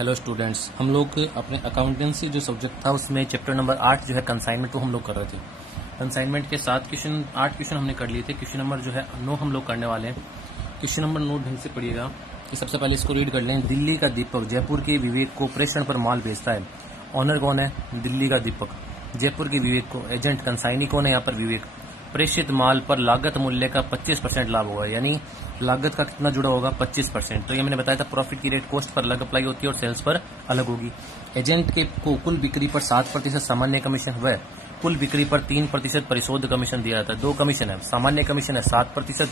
Hello students, हम लोग अपने अकाउंटेंसी जो सब्जेक्ट था उसमें चैप्टर नंबर 8 जो है कंसाइनमेंट, वो हम लोग कर रहे थे। कंसाइनमेंट के 8 क्वेश्चन हमने कर लिए थे। क्वेश्चन नंबर जो है 9 हम लोग करने वाले हैं। क्वेश्चन नंबर 9 ढंग से पढ़िएगा कि सबसे पहले इसको रीड कर लें। दिल्ली का दीपक जयपुर के विवेक को प्रेषण पर माल भेजता है। ऑनर कौन है? दिल्ली का दीपक। जयपुर के विवेक को एजेंट कंसाइनी कौन है? यहाँ पर विवेक। प्रेषित माल पर लागत मूल्य का 25% लाभ होगा, यानी लागत का कितना जुड़ा होगा? 25%। तो ये मैंने बताया था प्रॉफिट की रेट कॉस्ट पर अलग अप्लाई होती है और सेल्स पर अलग होगी। एजेंट के को कुल बिक्री पर 7% सामान्य कमीशन व कुल बिक्री पर 3% परिशोध कमीशन दिया जाता है। 2 कमीशन है, सामान्य कमीशन है 7%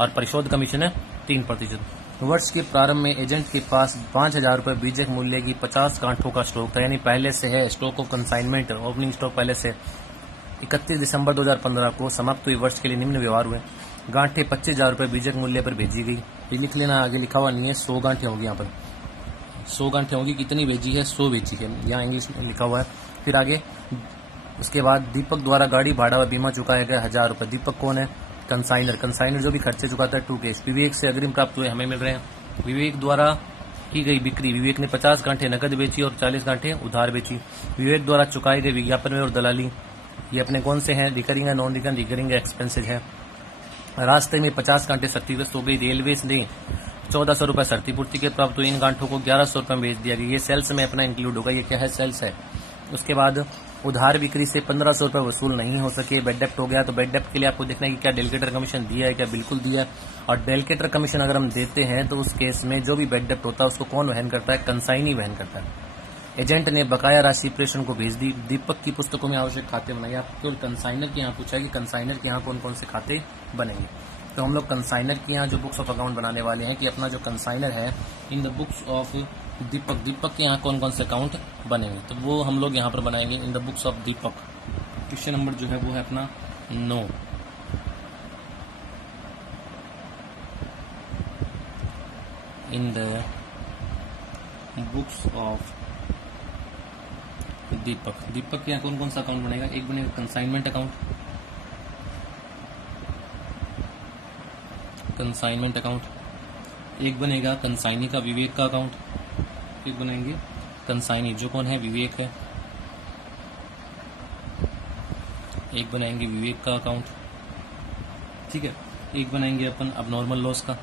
और परिशोध कमीशन है 3%। वर्ष के प्रारंभ में एजेंट के पास 5,000 रुपये बीजक मूल्य की 50 गांठों का स्टॉक था, यानी पहले से है stock of consignment, opening stock पहले से। 31 दिसंबर 2015 को समाप्त हुई वर्ष के लिए निम्न व्यवहार हुए। गांठें 25,000 रुपये बीजक मूल्य पर भेजी गई। ये लिख लेना, आगे लिखा हुआ नहीं है। 100 गांठें होगी यहाँ पर, 100 गांठें होगी। कितनी भेजी है? 100 भेजी है, यहाँ इंग्लिश में लिखा हुआ है। फिर आगे उसके बाद दीपक द्वारा गाड़ी भाड़ा व बीमा चुकाया गया 1,000 रुपये। दीपक कौन है? कंसाइनर। कंसाइनर जो भी खर्चे चुकाता है 2 केस। विवेक से अग्रिम प्राप्त हुए, हमें मिल रहे हैं। विवेक द्वारा की गई बिक्री, विवेक ने 50 गांठें नकद बेची और 40 गांठें उधार बेची। विवेक द्वारा चुकाए गए विज्ञापन में और दलाली, ये अपने कौन से हैं? रिकरिंग है, नॉन रिकरिंग? रिकरिंग एक्सपेंसेज है। रास्ते में 50 गांठें क्षतिग्रस्त हो गई। रेलवे ने 1400 रुपये क्षतिपूर्ति के प्राप्त हुए। इन गांठों को 1100 रुपये में बेच दिया गया। ये सेल्स में अपना इंक्लूड होगा। ये क्या है? सेल्स है। उसके बाद उधार बिक्री से 1500 रुपये वसूल नहीं हो सके, बेड डेप्ट हो गया। तो बेड डेप्ट के लिए आपको देखना है कि क्या डेलीगेटर कमीशन दिया है, क्या बिल्कुल दिया है। और डेलीगेटर कमीशन अगर हम देते हैं तो उस केस में जो भी बेड डेप्ट होता है उसको कौन वहन करता है? कंसाइनी वहन करता है। एजेंट ने बकाया राशि प्रेषण को भेज दी। दीपक की पुस्तकों में आवश्यक खाते बनाइए। आपको कंसाइनर के यहाँ पूछा है कि कंसाइनर के यहाँ कौन कौन से खाते बनेंगे। तो हम लोग कंसाइनर के यहाँ जो बुक्स ऑफ अकाउंट बनाने वाले हैं कि अपना जो कंसाइनर है इन द बुक्स ऑफ दीपक, दीपक के यहाँ कौन कौन से अकाउंट बनेंगे, तो वो हम लोग यहाँ पर बनाएंगे in the books of Deepak. Question number जो है वो है अपना 9। इन द बुक्स ऑफ दीपक, दीपक के यहाँ कौन कौन सा अकाउंट बनेगा? एक बनेगा कंसाइनमेंट अकाउंट, कंसाइनमेंट अकाउंट। एक बनेगा कंसाइनी का विवेक का अकाउंट। एक बनेंगे कंसाइनी जो कौन है? विवेक है। एक बनाएंगे विवेक का अकाउंट, ठीक है। एक बनाएंगे अपन अबनॉर्मल लॉस का,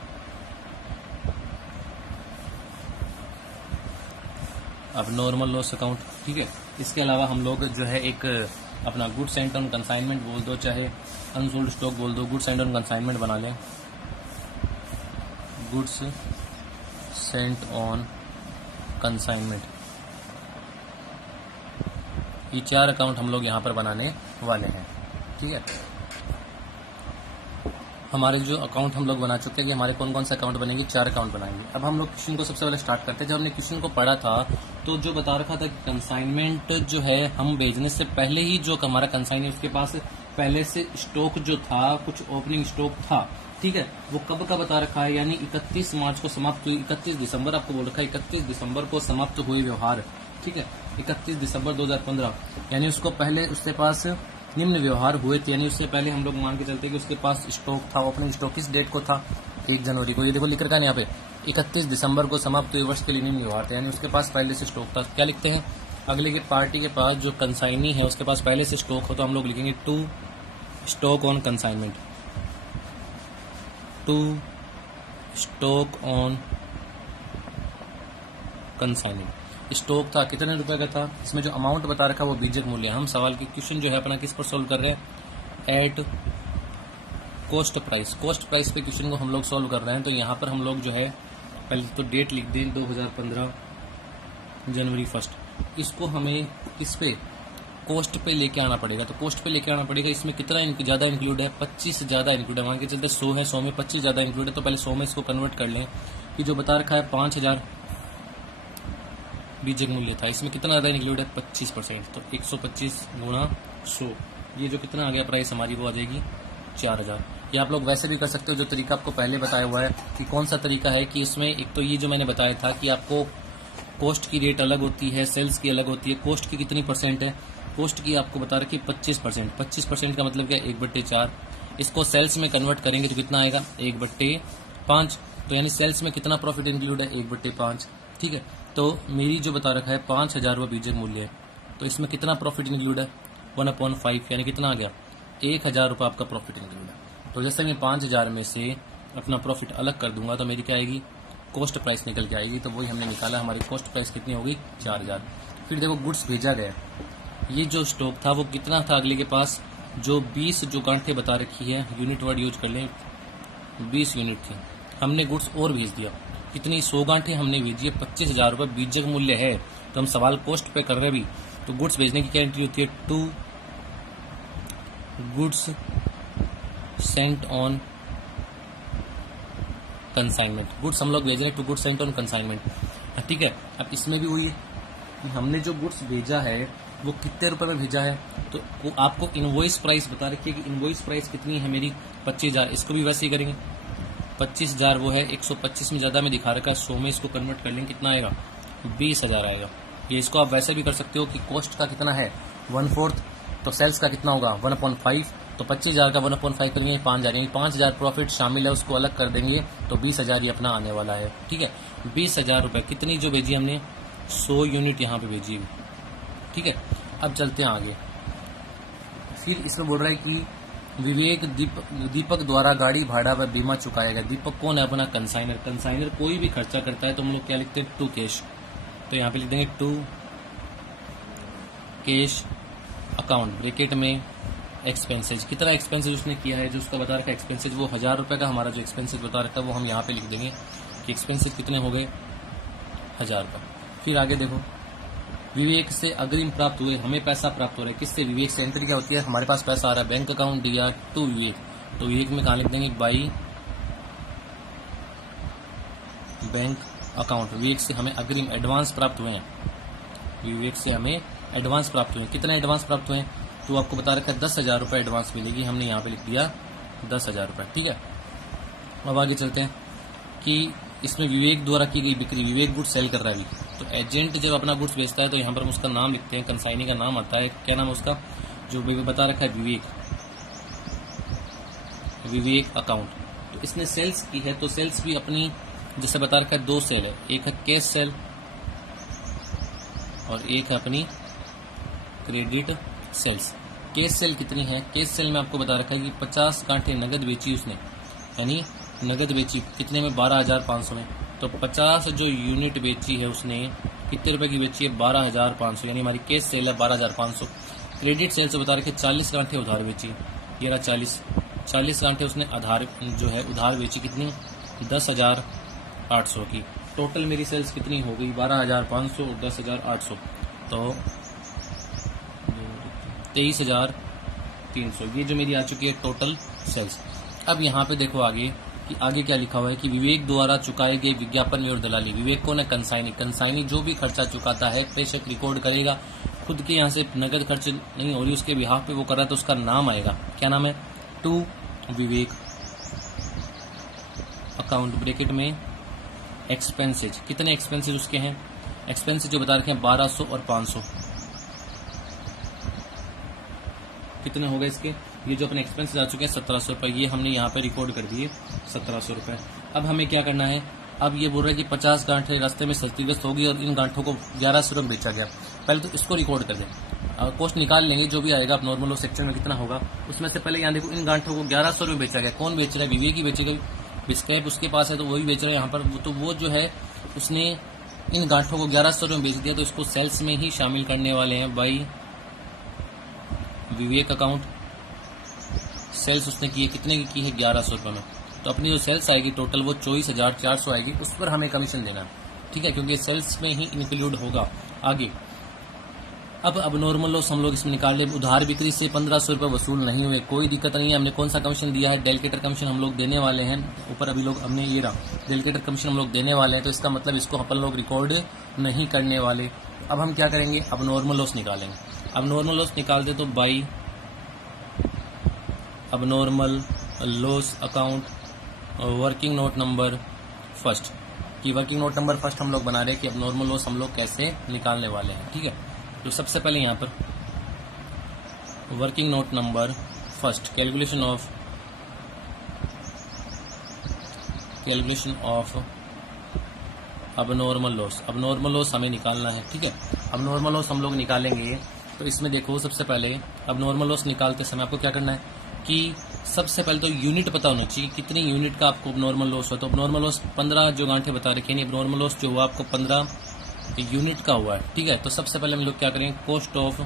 अबनॉर्मल लॉस अकाउंट, ठीक है। इसके अलावा हम लोग जो है एक अपना गुड्स एंड ऑन कंसाइनमेंट बोल दो, चाहे अनसोल्ड स्टॉक बोल दो, गुड्स एंड ऑन कंसाइनमेंट बना लें। गुड्स सेंट ऑन कंसाइनमेंट, ये 4 अकाउंट हम लोग यहाँ पर बनाने वाले हैं, ठीक है। हमारे जो अकाउंट हम लोग बना चुके हैं, हमारे कौन कौन से अकाउंट बनेंगे? 4 अकाउंट बनाएंगे। अब हम लोग क्वेश्चन को सबसे पहले स्टार्ट करते हैं। जब हमने क्वेश्चन को पढ़ा था तो जो बता रखा था कि कंसाइनमेंट जो है हम भेजने से पहले ही जो हमारा कंसाइनर उसके पास पहले से स्टॉक जो था, कुछ ओपनिंग स्टॉक था, ठीक है। वो कब का बता रखा है? यानी 31 मार्च को समाप्त हुई। 31 दिसंबर आपको बोल रखा है, 31 दिसंबर को समाप्त हुए व्यवहार, ठीक है। 31 दिसंबर 2015, यानी उसको पहले उसके पास निम्न व्यवहार हुए थे, यानी उससे पहले हम लोग मान के चलते कि उसके पास स्टॉक था। ओपनिंग स्टॉक किस डेट को था? 1 जनवरी को। ये देखो लिख रखा है यहाँ पे 31 दिसंबर को समाप्त हुए वर्ष के लिए निम्न व्यवहार था, यानी उसके पास पहले से स्टॉक था। क्या लिखते हैं? अगले के पार्टी के पास जो कंसाइनी है उसके पास पहले से स्टॉक हो, तो हम लोग लिखेंगे to stock on consignment, to stock on consignment. Stock था, कितने रुपए का था? इसमें जो अमाउंट बता रखा है वो बीजक मूल्य। हम सवाल की क्वेश्चन जो है अपना किस पर सोल्व कर रहे हैं? At cost price, cost price पे क्वेश्चन को हम लोग सोल्व कर रहे हैं। तो यहाँ पर हम लोग जो है पहले तो डेट लिख दें 2015 जनवरी 1। इसको हमें इस पे कॉस्ट पे लेके आना पड़ेगा। तो कॉस्ट पे लेके आना पड़ेगा। इसमें कितना ज्यादा इंक्लूड है? 25 ज्यादा इंक्लूड है। मान के चलते 100 है, 100 में 25 ज्यादा इंक्लूड है। तो पहले 100 में इसको कन्वर्ट कर लें कि जो बता रखा है 5,000 बीजक मूल्य था, इसमें कितना ज्यादा इंक्लूड है? 25%। तो 125 गुणा 100, ये जो कितना आ गया प्राइस हमारी वो आ जाएगी 4,000। ये आप लोग वैसे भी कर सकते हो, जो तरीका आपको पहले बताया हुआ है। कि कौन सा तरीका है कि इसमें एक तो ये जो मैंने बताया था कि आपको कॉस्ट की रेट अलग होती है, सेल्स की अलग होती है। कॉस्ट की कितनी परसेंट है? कॉस्ट की आपको बता रखी 25%। 25% का मतलब क्या? 1/4। इसको सेल्स में कन्वर्ट करेंगे तो कितना आएगा? 1/5। तो यानी सेल्स में कितना प्रॉफिट इंक्लूड है? 1/5। ठीक है। तो मेरी जो बता रखा है 5,000 रुपये बीजक मूल्य है, तो इसमें कितना प्रॉफिट इंक्लूड है 1/5, यानी कितना आ गया 1,000 रुपये आपका प्रॉफिट इंक्लूड है। तो जैसे मैं 5,000 में से अपना प्रॉफिट अलग कर दूंगा तो मेरी क्या आएगी कॉस्ट प्राइस निकल के आएगी। तो वही हमने निकाला, हमारी कॉस्ट प्राइस कितनी होगी 4,000। फिर देखो गुड्स भेजा गया, ये जो स्टॉक था वो कितना था अगले के पास, जो 20 जो गांठें बता रखी है, यूनिट वर्ड यूज कर लें, 20 यूनिट थी, हमने गुड्स और भेज दिया, कितनी 100 गांठें हमने भेजी है, 25,000 रुपये बीजक मूल्य है। तो हम सवाल कॉस्ट पे कर रहे भी, तो गुड्स भेजने की क्या एंट्री होती है, to goods sent on consignment, goods हम लोग भेज रहे हैं to goods sent on consignment. ठीक है। अब इसमें भी वही है कि हमने जो गुड्स भेजा है वो कितने रुपए में भेजा है, तो आपको इनवॉइस प्राइस बता रखी है कि इनवॉइस प्राइस कितनी है मेरी 25,000, इसको भी वैसे ही करेंगे 25,000 वो है 125 में ज्यादा में दिखा रखा है, 100 में इसको कन्वर्ट कर लेंगे कितना आएगा 20,000 आएगा। ये इसको आप वैसे भी कर सकते हो कि कॉस्ट का कितना है 1/4, तो सेल्स का कितना होगा 1/5, तो 25,000 का 1/5 करेंगे 5,000, यानी 5,000 प्रॉफिट शामिल है, उसको अलग कर देंगे तो 20,000 ही अपना आने वाला है। ठीक है। 20,000 रुपये कितनी जो भेजी हमने 100 यूनिट यहाँ पे भेजी। ठीक है। अब चलते हैं आगे। फिर इसमें बोल रहा है कि विवेक दीपक द्वारा गाड़ी भाड़ा व बीमा चुकाया गया। दीपक कौन है अपना कंसाइनर, कंसाइनर कोई भी खर्चा करता है तो हम लोग क्या लिखते हैं टू कैश, तो यहाँ पे लिख देंगे टू कैश अकाउंट ब्रैकेट में एक्सपेंसेज, कितना एक्सपेंसेज उसने किया है, जो उसका बता रखा है एक्सपेंसेज वो 1,000 रुपये का हमारा जो एक्सपेंसेज बता रखा है वो हम यहाँ पे लिख देंगे कि एक्सपेंसेज कितने हो गए 1,000 रुपये। फिर आगे देखो, विवेक से अग्रिम प्राप्त हुए, हमें पैसा प्राप्त हो रहा है किससे, विवेक से। एंट्री क्या होती है, हमारे पास पैसा आ रहा है बैंक अकाउंट दिया टू विवेक, तो विवेक में कहाँ लिख देंगे बाई बैंक अकाउंट। विवेक से हमें अग्रिम एडवांस प्राप्त हुए हैं, विवेक से हमें एडवांस प्राप्त हुए हैं, कितने एडवांस प्राप्त हुए हैं, तो आपको बता रखा है 10,000 रुपये एडवांस मिलेगी, हमने यहाँ पे लिख दिया 10,000 रुपये। ठीक है। अब आगे चलते हैं कि इसमें विवेक द्वारा की गई बिक्री, विवेक गुड्स सेल कर रहा है अभी, तो एजेंट जब अपना गुड्स बेचता है तो यहाँ पर हम उसका नाम लिखते हैं, कंसाइनी का नाम आता है, क्या नाम उसका, जो बता रखा है विवेक अकाउंट। तो इसने सेल्स की है, तो सेल्स भी अपनी जैसे बता रखा है 2 सेल है, एक है कैश सेल और एक है अपनी क्रेडिट सेल्स। कैश सेल कितनी है, कैश सेल में आपको बता रखा है कि 50 गांठें नगद बेची उसने, यानी नगद बेची कितने में 12,500 में, तो 50 जो यूनिट बेची है उसने कितने रुपए की बेची है 12,500, यानी हमारी कैश सेल है 12,500। क्रेडिट सेल से बता रखे 40 गांठें उधार बेची, ये रहा 40 गांठें उसने आधार जो है उधार बेची, कितनी 10,800 की। टोटल मेरी सेल्स कितनी हो गई 12,500 और 10,800, तो 23,300, ये जो मेरी आ चुकी है टोटल सेल्स। अब यहाँ पे देखो आगे कि आगे क्या लिखा हुआ है कि विवेक द्वारा चुकाए गए विज्ञापन और दलाली, विवेक कौन है कंसाइनी, कंसाइनी जो भी खर्चा चुकाता है बेशक रिकॉर्ड करेगा, खुद के यहाँ से नगद खर्च नहीं हो रही उसके बिहाफ पे वो कर रहा है तो उसका नाम आएगा, क्या नाम है टू विवेक अकाउंट ब्रैकेट में एक्सपेंसेज, कितने एक्सपेंसेज उसके हैं, एक्सपेंसेज जो बता रखे हैं 1200 और 500, कितने हो गए इसके, ये जो अपने एक्सपेंसेस आ चुके हैं 1,700 रुपये, ये हमने यहाँ पे रिकॉर्ड कर दिए 1,700 रुपये। अब हमें क्या करना है, अब ये बोल रहा है कि 50 गांठें रास्ते में क्षतिग्रस्त होगी और इन गांठों को 1,100 रुपये में बेचा गया। पहले तो इसको रिकॉर्ड कर दें, कॉस्ट निकाल लेंगे जो भी आएगा, अब नॉर्मल सेक्शन में कितना होगा उसमें से पहले यहाँ देखो इन गांठों को 1,100 रुपये बेचा गया, कौन बेच रहा है विवेक ही बेचेगा, बिस्कैप उसके पास है तो वही बेच रहा है यहाँ पर, तो वो जो है उसने इन गांठों को 1,100 रुपये में बेच दिया, तो इसको सेल्स में ही शामिल करने वाले हैं बाई विवेक अकाउंट। सेल्स उसने की है, कितने की है 1,100 रुपये में, तो अपनी जो सेल्स आएगी टोटल वो 24,400 आएगी, उस पर हमें कमीशन देना है। ठीक है, क्योंकि सेल्स में ही इंक्लूड होगा। आगे अब नॉर्मल लॉस हम लोग इसमें निकाल ले, उधार बिक्री से 1,500 रुपये वसूल नहीं हुए, कोई दिक्कत नहीं है, हमने कौन सा कमीशन दिया है, डेलीकेटर कमीशन हम लोग देने वाले हैं, ऊपर अभी लोग हमने ये रहा डेलीकेटर कमीशन हम लोग देने वाले हैं, तो इसका मतलब इसको अपन लोग रिकॉर्ड नहीं करने वाले। अब हम क्या करेंगे, अब नॉर्मल लॉस निकालेंगे। अब नॉर्मल लॉस निकालते तो बाई अब normal loss account working note number first, की वर्किंग नोट नंबर फर्स्ट हम लोग बना रहे हैं कि अब नॉर्मल लॉस हम लोग कैसे निकालने वाले हैं। ठीक है, तो सबसे पहले यहाँ पर working note number first, calculation of अब नॉर्मल लॉस हमें निकालना है। ठीक है, अब नॉर्मल लॉस हम लोग निकालेंगे। तो इसमें देखो सबसे पहले अब नॉर्मल लॉस निकालते समय आपको क्या करना है कि सबसे पहले तो यूनिट पता होना चाहिए कितनी यूनिट का आपको नॉर्मल लॉस हो। तो अब नॉर्मल लॉस 15 जो गांठे बता रखे हैं, अब नॉर्मल लॉस जो हुआ आपको 15 यूनिट का हुआ है। ठीक है, तो सबसे पहले हम लोग क्या करेंगे, कॉस्ट ऑफ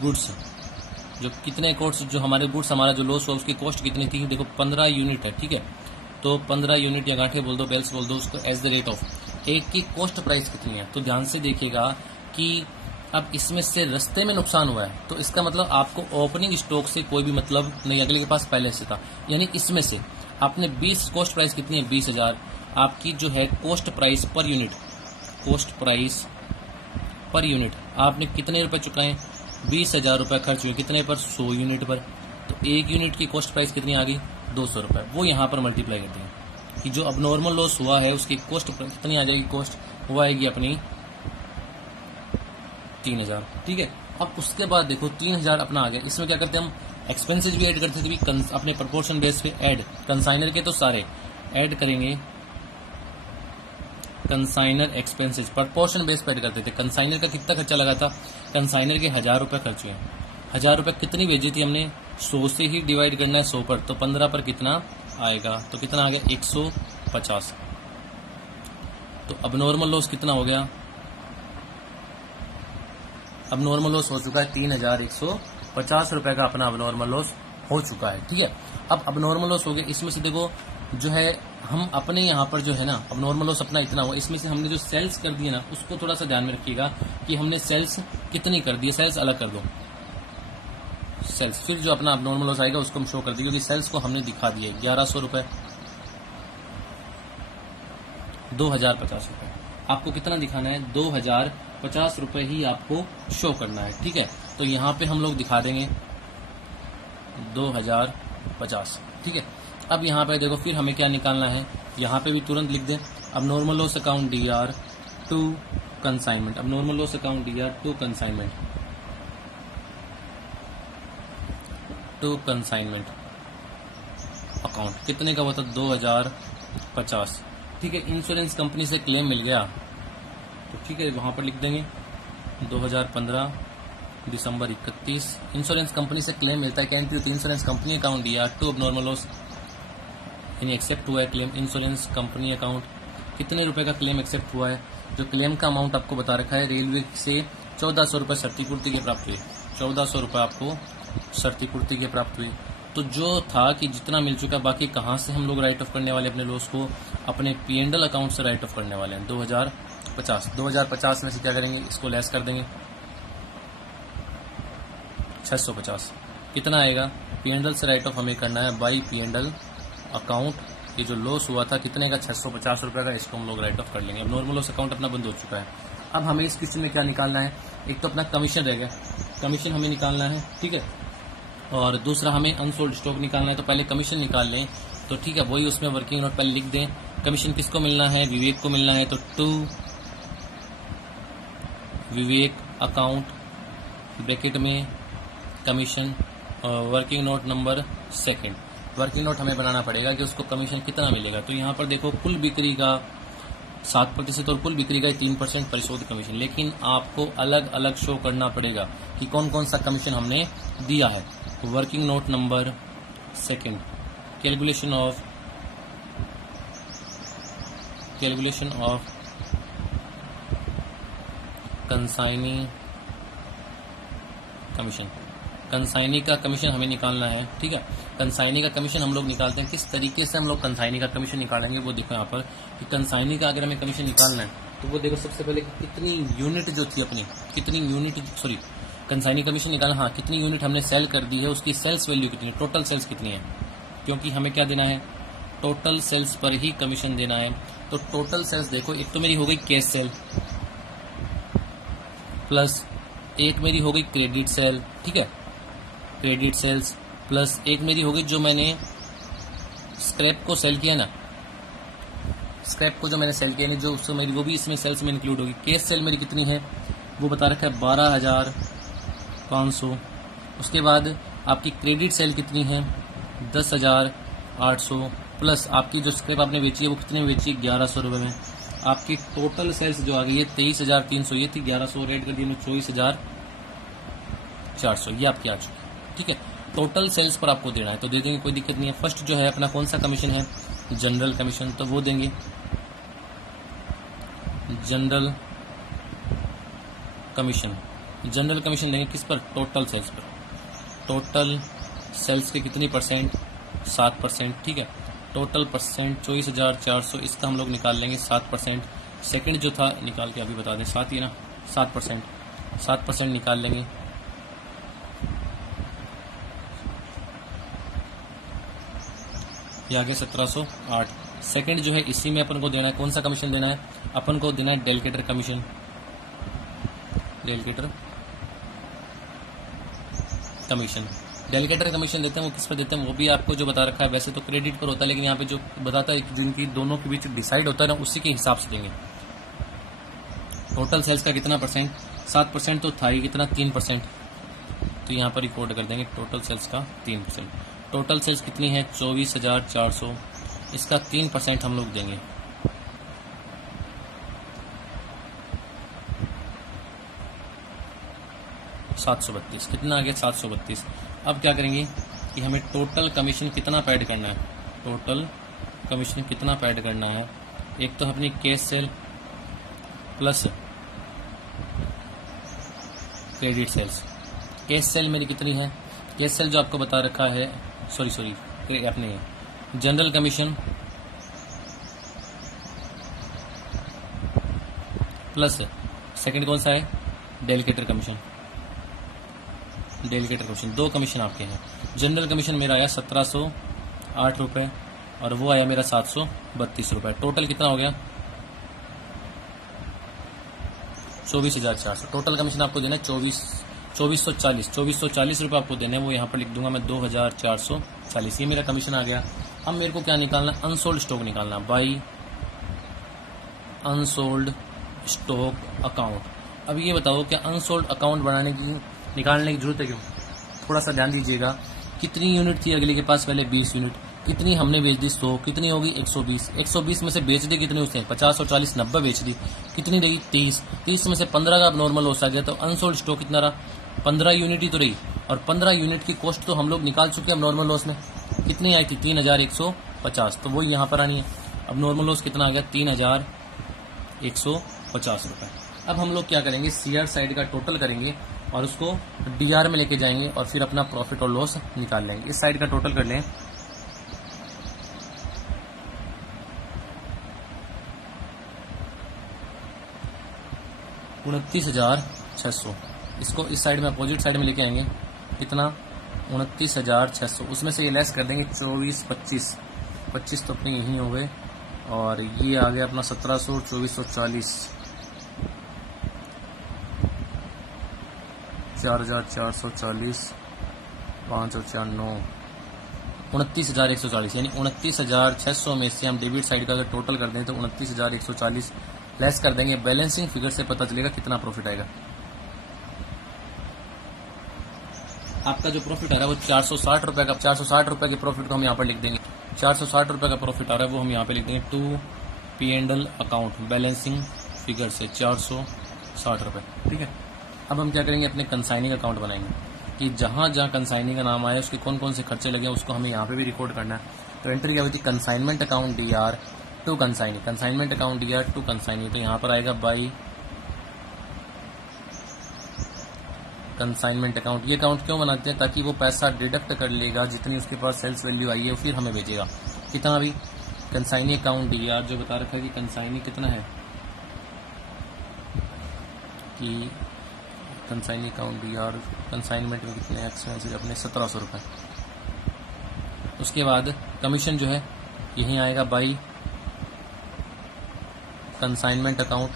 गुड्स, जो कितने कॉस्ट जो हमारे गुड्स हमारा जो लॉस हुआ उसकी कॉस्ट कितनी थी, देखो 15 यूनिट है। ठीक है, तो 15 यूनिट या गांठे बोल दो, बेल्स बोल दो उसको, एज द रेट ऑफ एक की कॉस्ट प्राइस कितनी है। तो ध्यान से देखिएगा कि अब इसमें से रस्ते में नुकसान हुआ है तो इसका मतलब आपको ओपनिंग स्टॉक से कोई भी मतलब नहीं, अगले के पास पहले से था। यानी इसमें से आपने 20 कॉस्ट प्राइस कितनी है, 20,000 आपकी जो है कॉस्ट प्राइस पर यूनिट आपने कितने रुपए चुकाए, 20,000 रुपये खर्च हुए कितने पर, 100 यूनिट पर। तो एक यूनिट की कॉस्ट प्राइस कितनी आ गई, 200 रुपये। वो यहाँ पर मल्टीप्लाई करते हैं कि जो अब नॉर्मल लॉस हुआ है उसकी कॉस्ट कितनी आ जाएगी, कॉस्ट वो आएगी अपनी 3,000। ठीक है, अब उसके बाद देखो 3,000 अपना आ गया। इसमें क्या करते हैं हम, एक्सपेंसेस भी ऐड करते थे, अपने प्रोपोर्शन बेस पे ऐड, कंसाइनर के तो सारे ऐड करेंगे, कंसाइनर एक्सपेंसेस प्रोपोर्शन बेस पे ऐड करते थे। कंसाइनर का कितना खर्चा लगा था, कंसाइनर के 1,000 रुपये खर्च हुए। 1,000 रुपये कितनी भेजी थी हमने, 100 से ही डिवाइड करना है 100 पर, तो 15 पर कितना आएगा, तो कितना आ गया 150। तो अब नॉर्मल लॉस कितना हो गया, अब नॉर्मल लॉस हो चुका है 3,150 रुपये का अपना अब नॉर्मल लॉस हो चुका है। ठीक है, अब नॉर्मल लॉस हो गया। इसमें से देखो जो है हम अपने यहाँ पर जो है ना, अब नॉर्मल लॉस अपना इतना हुआ, इसमें से हमने जो सेल्स कर दिए ना उसको थोड़ा सा ध्यान में रखिएगा कि हमने सेल्स कितनी कर दी, सेल्स अलग कर दो, सेल्स फिर जो अपना अब नॉर्मल लॉस आएगा उसको हम शो कर देंगे, क्योंकि सेल्स को हमने दिखा दिए 1,100 रुपये, 2,050 रुपये। आपको कितना दिखाना है, 2,050 रुपये ही आपको शो करना है। ठीक है, तो यहाँ पे हम लोग दिखा देंगे 2,050। ठीक है, अब यहाँ पे देखो फिर हमें क्या निकालना है, यहाँ पे भी तुरंत लिख दें, अब normal loss account DR to consignment, अब normal loss account DR to consignment account कितने का हुआ था, 2,050। ठीक है, इंश्योरेंस कंपनी से क्लेम मिल गया तो ठीक है वहां पर लिख देंगे 2015 दिसंबर 31 इंश्योरेंस कंपनी से क्लेम मिलता है, कैन to insurance company account DR to अब नॉर्मल लॉस यानी एक्सेप्ट हुआ है क्लेम, इंश्योरेंस कंपनी अकाउंट कितने रुपए का क्लेम एक्सेप्ट हुआ है, जो क्लेम का अमाउंट आपको बता रखा है, रेलवे से 1,400 रुपये क्षतिपूर्ति के प्राप्त हुए, 1,400 रुपये आपको क्षतिपूर्ति के प्राप्त हुए। तो जो था कि जितना मिल चुका, बाकी कहाँ से हम लोग राइट ऑफ करने वाले अपने लॉस को, अपने P&L अकाउंट से राइट ऑफ करने वाले हैं 2,050। 2,050 में से क्या करेंगे, इसको लेस कर देंगे 650। कितना आएगा, P&L से राइट ऑफ हमें करना है बाई P&L अकाउंट, ये जो लॉस हुआ था कितने का, 650 रुपये का, इसको हम लोग राइट ऑफ कर लेंगे। अब नॉर्मल लॉस अकाउंट अपना बंद हो चुका है। अब हमें इस क्वेश्चन में क्या निकालना है, एक तो अपना कमीशन रह गया, कमीशन हमें निकालना है। ठीक है, और दूसरा हमें अनसोल्ड स्टॉक निकालना है, तो पहले कमीशन निकाल लें। तो ठीक है, वही उसमें वर्किंग नोट पहले लिख दें, कमीशन किसको मिलना है, विवेक को मिलना है, तो टू विवेक अकाउंट ब्रैकेट में commission, working note number 2, working note हमें बनाना पड़ेगा कि उसको कमीशन कितना मिलेगा। तो यहाँ पर देखो कुल बिक्री का 7% और कुल बिक्री का 3% परिशोध कमीशन, लेकिन आपको अलग अलग शो करना पड़ेगा कि कौन कौन सा कमीशन हमने दिया है। Working note number 2, calculation of consignee commission, consignee का कमीशन हमें निकालना है। ठीक है, कंसाइनी का कमीशन हम लोग निकालते हैं, किस तरीके से हम लोग कंसाइनी का कमीशन निकालेंगे वो देखो यहाँ पर कि कंसाइनी का अगर हमें कमीशन निकालना है तो वो देखो सबसे पहले कितनी यूनिट जो थी अपनी, कंसाइनी कमीशन निकालना, हाँ कितनी यूनिट हमने सेल कर दी है, उसकी सेल्स वैल्यू कितनी है, टोटल सेल्स कितनी है, क्योंकि हमें क्या देना है, टोटल सेल्स पर ही कमीशन देना है। तो टोटल सेल्स देखो, एक तो मेरी हो गई कैश सेल प्लस एक मेरी हो गई क्रेडिट सेल, ठीक है क्रेडिट सेल्स प्लस एक मेरी हो गई जो मैंने स्क्रैप को सेल किया ना, स्क्रैप को जो मैंने सेल किया ना जो उससे मेरी वो भी इसमें सेल्स में इंक्लूड होगी। कैश सेल मेरी कितनी है वो बता रखा है 12,500। उसके बाद आपकी क्रेडिट सेल कितनी है 10,800 प्लस आपकी जो स्क्रैप आपने बेची है वो कितने में बेची है, 1100 रुपये में। आपकी टोटल सेल्स जो आ गई है 23,300, ये थी 1100 रेट कर दी 24,400, ये आपकी आ चुकी है। ठीक है, टोटल सेल्स पर आपको देना है तो दे देंगे, कोई दिक्कत नहीं है। फर्स्ट जो है अपना कौन सा कमीशन है, जनरल कमीशन, तो वो देंगे जनरल कमीशन। जनरल कमीशन देंगे किस पर, टोटल सेल्स पर। टोटल सेल्स के कितनी परसेंट, 7%। ठीक है, टोटल परसेंट 24,400, इसका हम लोग निकाल लेंगे 7%। सेकंड जो था निकाल के अभी बता दें, 7 ही ना, 7% निकाल लेंगे। ये आगे 1708। सेकंड जो है इसी में अपन को देना है, कौन सा कमीशन देना है, अपन को देना है delegator commission. Delegator commission, delegator commission देते हैं, वो किस पर देते हैं वो भी आपको जो बता रखा है। वैसे तो क्रेडिट पर होता है, लेकिन यहाँ पे जो बताता है जिनकी दोनों के बीच डिसाइड होता है ना, उसी के हिसाब से देंगे। टोटल सेल्स का कितना परसेंट, 7% तो था ही, कितना 3%, तो यहाँ पर रिकॉर्ड कर देंगे टोटल सेल्स का 3%। टोटल सेल्स कितनी है, 24,400, इसका 3% हम लोग देंगे। $732, कितना आ गया, 732। अब क्या करेंगे कि हमें टोटल कमीशन कितना पैड करना है, टोटल कमीशन कितना पैड करना है। एक तो अपनी cash sale plus credit sales. Cash sale मेरी कितनी है, कैश सेल जो आपको बता रखा है, सॉरी अपने जनरल कमीशन प्लस सेकंड कौन सा है, डेलीगेटर कमीशन। डेलीगेटर कमीशन, दो कमीशन आपके हैं। जनरल कमीशन मेरा आया 1708 रुपये और वो आया मेरा 732 रुपये। टोटल कितना हो गया, 24,400। टोटल कमीशन आपको देना है 2440 रुपये आपको देने हैं, वो यहाँ पर लिख दूंगा मैं 2,440। ये मेरा कमीशन आ गया। अब मेरे को क्या निकालना, अनसोल्ड स्टॉक निकालना, बाई अनसोल्ड स्टॉक अकाउंट। अब ये बताओ क्या अनसोल्ड अकाउंट निकालने की जरूरत है क्यों, थोड़ा सा ध्यान दीजिएगा। कितनी यूनिट थी अगले के पास, पहले 20 यूनिट, कितनी हमने बेच दी, 100, कितनी होगी 120। 120 में से बेच दी कितनी, उसने 50 और 40 90 बेच दी, कितनी रही 30 में से 15 का नॉर्मल लॉस आ गया। तो अनसोल्ड स्टॉक कितना रहा, 15 यूनिट ही तो रही, और 15 यूनिट की कॉस्ट तो हम लोग निकाल चुके हैं नॉर्मल लॉस में। कितनी आई थी, 3,150, तो वो यहाँ पर आनी है। अब नॉर्मल लॉस कितना आ गया, 3,150 रुपये। अब हम लोग क्या करेंगे, सीआर साइड का टोटल करेंगे और उसको डीआर में लेके जाएंगे और फिर अपना प्रॉफिट और लॉस निकाल लेंगे। इस साइड का टोटल कर लें, $29,600। इसको इस साइड में अपोजिट साइड में लेके आएंगे, कितना 29,600। उसमें से ये लेस कर देंगे 25 तो अपने यहीं हो गए, और ये आ गया अपना 1700, 2440, 4,440, 5 और 4 9, 29,140। यानी 29,600 में से हम डेबिट साइड का अगर टोटल कर दें तो 29,140 लेस कर देंगे। बैलेंसिंग फिगर से पता चलेगा कितना प्रॉफिट आएगा। आपका जो प्रॉफिट आ रहा है वो 460 रुपये का, 460 रुपये के प्रॉफिट को हम यहाँ पर लिख देंगे। 460 रुपये का प्रॉफिट आ रहा है वो हम यहाँ पे लिख देंगे to P&L account balancing figure से 460 रुपये। ठीक है, अब हम क्या करेंगे, अपने कंसाइनिंग अकाउंट बनाएंगे कि जहाँ जहाँ कंसाइनिंग का नाम आया उसके कौन कौन से खर्चे लगे उसको हमें यहाँ पे भी रिकॉर्ड करना है। तो एंट्री क्या हुई थी, consignment account DR to consigning, consignment account DR to consigning. तो यहाँ पर आएगा बाई कंसाइनमेंट अकाउंट। ये अकाउंट क्यों बनाते हैं, ताकि वो पैसा डिडक्ट कर लेगा जितनी उसके पास सेल्स वैल्यू आई है, फिर हमें भेजेगा। कितना भी कंसाइनिंग अकाउंट DR जो बता रखा है कि कंसाइनिंग कितना है, कि कंसाइनिंग अकाउंट DR कंसाइनमेंट में कितने एक्सपेंसेस अपने 1700 रुपये। उसके बाद कमीशन जो है यहीं आएगा बाई कंसाइनमेंट अकाउंट,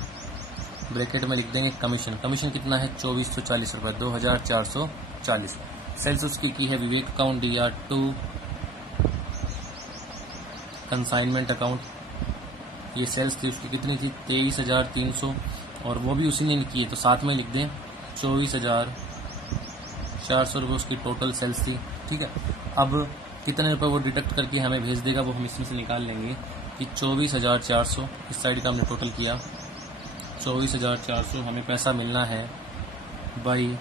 ब्रैकेट में लिख देंगे कमीशन। कमीशन कितना है 2440 रुपये, 2440। सेल्स उसकी की है Vivek account DR to consignment account. ये सेल्स थी उसकी कितनी थी 23,300, और वो भी उसी ने की है, तो साथ में लिख दें 24,400 रुपये उसकी टोटल सेल्स थी। ठीक है, अब कितने रुपए वो डिडक्ट करके हमें भेज देगा वो हम इसमें से निकाल लेंगे कि 24,400 इस साइड का हमने टोटल किया। 24,400 हमें पैसा मिलना है बाई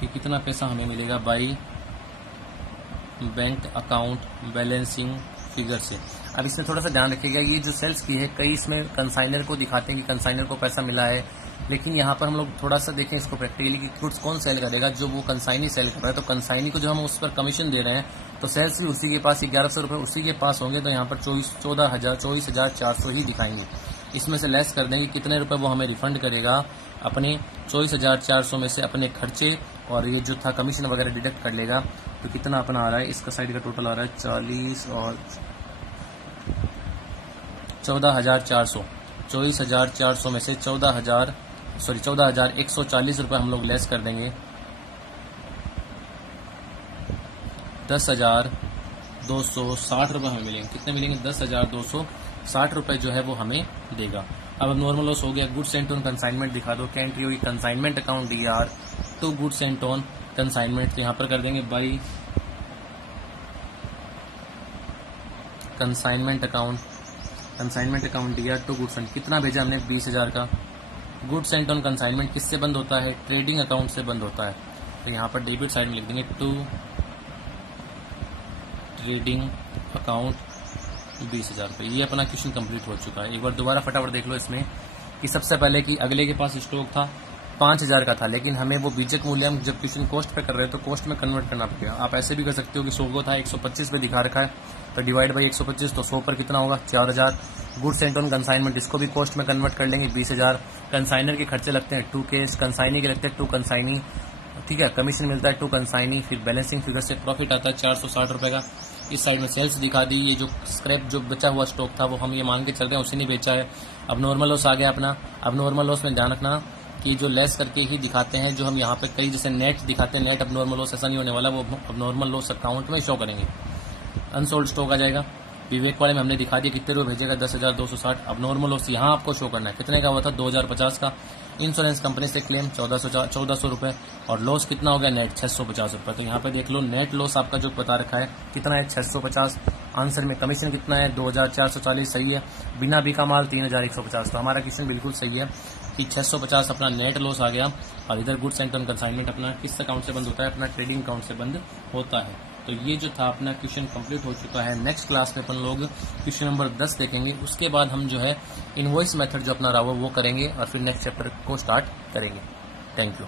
कि कितना पैसा हमें मिलेगा by bank account balancing figure से। अब इसमें थोड़ा सा ध्यान रखिएगा, ये जो सेल्स की है कई इसमें कंसाइनर को दिखाते हैं कि कंसाइनर को पैसा मिला है, लेकिन यहाँ पर हम लोग थोड़ा सा देखें इसको प्रैक्टिकली कि गुड्स कौन सेल करेगा, जो वो कंसाइनी सेल कर रहा है। तो कंसाइनी को जो हम उस पर कमीशन दे रहे हैं तो सेल्स भी उसी के पास 1100 रुपये उसी के पास होंगे, तो यहाँ पर 24,400 ही दिखाएंगे। इसमें से लेस कर देंगे कितने रुपए वो हमें रिफंड करेगा अपने 24,400 में से अपने खर्चे, और ये जो था कमीशन वगैरह डिडक्ट कर लेगा। तो कितना अपना आ रहा है, इसका साइड का टोटल आ रहा है 40 और 14,400। 24,400 में से 14,140 रुपये हम लोग लेस कर देंगे। 10,260 रुपये हमें मिलेंगे। कितने मिलेंगे? 10,260 रुपये जो है वो हमें देगा। अब नॉर्मल लॉस हो गया। गुड्स एंड ऑन कंसाइनमेंट दिखा दो, क्या एंट्री हुई? Consignment account DR to goods and on consignment. तो यहाँ पर कर देंगे by consignment account DR to goods and. कितना भेजा हमने? 20,000 का। गुड्स एंड ऑन कंसाइनमेंट किससे बंद होता है? ट्रेडिंग अकाउंट से बंद होता है। तो यहाँ पर डेबिट साइड में लिख देंगे टू ट्रेडिंग अकाउंट 20,000 रुपये। ये अपना क्वेश्चन कंप्लीट हो चुका है। एक बार दोबारा फटाफट देख लो इसमें कि सबसे पहले कि अगले के पास स्टॉक था 5,000 का था, लेकिन हमें वो बीजक मूल्य हम जब क्वेश्चन कॉस्ट पे कर रहे हैं तो कॉस्ट में कन्वर्ट करना पड़ेगा। आप ऐसे भी कर सकते हो कि 100 को था 125 पे दिखा रखा है तो डिवाइड बाई 125, तो 100 पर कितना होगा? 4,000। गुड्स एंड ऑन कंसाइनमेंट इसको भी कॉस्ट में कन्वर्ट कर लेंगे 20,000। कंसाइनर के खर्चे लगते हैं 2 केस, कंसाइनी के लगते हैं 2 कंसाइनी, ठीक है। कमीशन मिलता है 2 कंसाइनी, फिर बैलेंसिंग फिगर से प्रॉफिट आता है 460 रुपये का। इस साइड में सेल्स दिखा दी। ये जो स्क्रैप जो बचा हुआ स्टॉक था वो हम ये मान के चल रहे हैं उसी ने बेचा है। अब नॉर्मल लॉस आ गया अपना। अब नॉर्मल लॉस में ध्यान रखना कि जो लेस करके ही दिखाते हैं, जो हम यहाँ पे कई जैसे नेट दिखाते हैं, नेट अब नॉर्मल लॉस ऐसा नहीं होने वाला, वो अब नॉर्मल लॉस अकाउंट में शो करेंगे। अनसोल्ड स्टॉक आ जाएगा। विवेक वाले में हमने दिखा दिया कितने रुपये भेजेगा? 10,260। अब नॉर्मल लॉस यहाँ आपको शो करना है। कितने का हुआ था? 2,050 का। इंश्योरेंस कंपनी से क्लेम 1,400 रुपये, और लॉस कितना हो गया नेट? 650 रुपये। तो यहाँ पे देख लो नेट लॉस आपका जो बता रखा है कितना है? 650। आंसर में कमीशन कितना है? 2,440। सही है। बिना बिका माल 3,150। तो हमारा क्वेश्चन बिल्कुल सही है कि 650 अपना नेट लॉस आ गया। और इधर गुड्स एंड ऑन कंसाइनमेंट अपना किस अकाउंट से बंद होता है? अपना ट्रेडिंग अकाउंट से बंद होता है। तो ये जो था अपना क्वेश्चन कंप्लीट हो चुका है। नेक्स्ट क्लास में अपन लोग क्वेश्चन नंबर 10 देखेंगे। उसके बाद हम जो है इनवॉइस मेथड जो अपना रहा वो करेंगे और फिर नेक्स्ट चैप्टर को स्टार्ट करेंगे। Thank you.